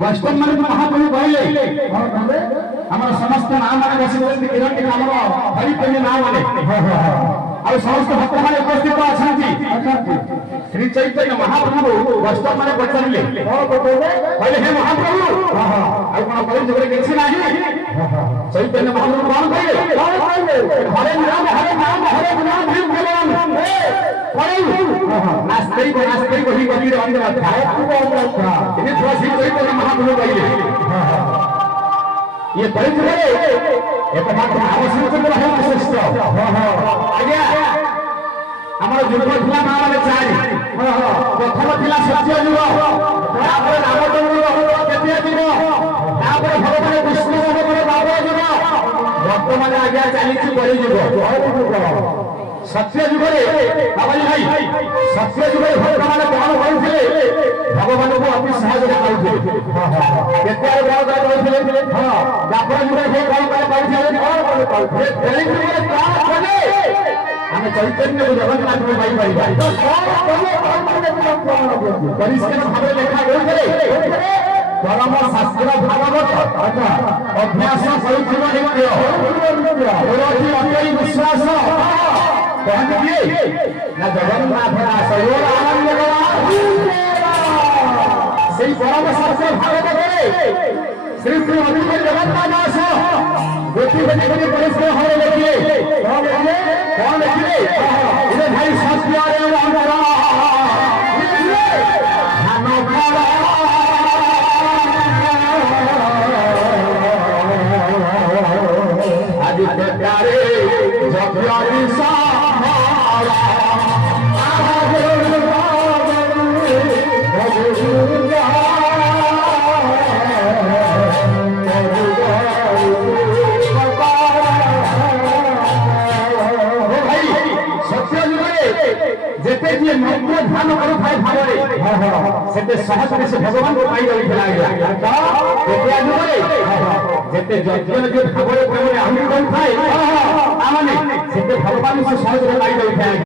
वैष्णव मान महाप्रभु कहले आम समस्त नाम मान बसी किरण टी आम हरिप्रेमी नाम माने और समस्त भक्त मान उपस्थित अच्छा श्री चैतन्य महाप्रभु वैष्णव मान पचारे कहले हे महाप्रभु कौन कल जुगे किसी ना चैतन्य महाप्रभु कौन कहले हरे नाम भगवान नास्ते को ही गति अंदर था इन्हें थोड़ा सी चैतन्य महाप्रभु कहले ये परिचय एक मात्र आवश्यक है विशिष्ट आज्ञा आम युग था माने चारि प्रथम थिला सत्य युग तापर रामचंद्र द्वितीय युग तापर भगवान विष्णु भगवान द्वापर युग वर्तमान आज्ञा चली कली युग सत्य युग भाई सत्य युग भक्त मैंने कौन कहते भगवान को अति सहज कहते द्वापर युग कौन आम चैतन्य को जगन्नाथ में पाई परिष्कार भाव लेखा परम शास्त्र भागवत अभ्यास विश्वास ना जगन्नाथ से परम शास्त्र भागवत श्री श्री हनुमान जगन्नाथ दास गोटी बनी परिष्कार भाव लिखिए कौन लिखिए इधर भाई सत्य आदित्य प्यारे ध्यान करुए भाव से सहज से भगवान को पाई जिते यज्ञ भाव प्रेम आहुति करें भगवान से सहज पाई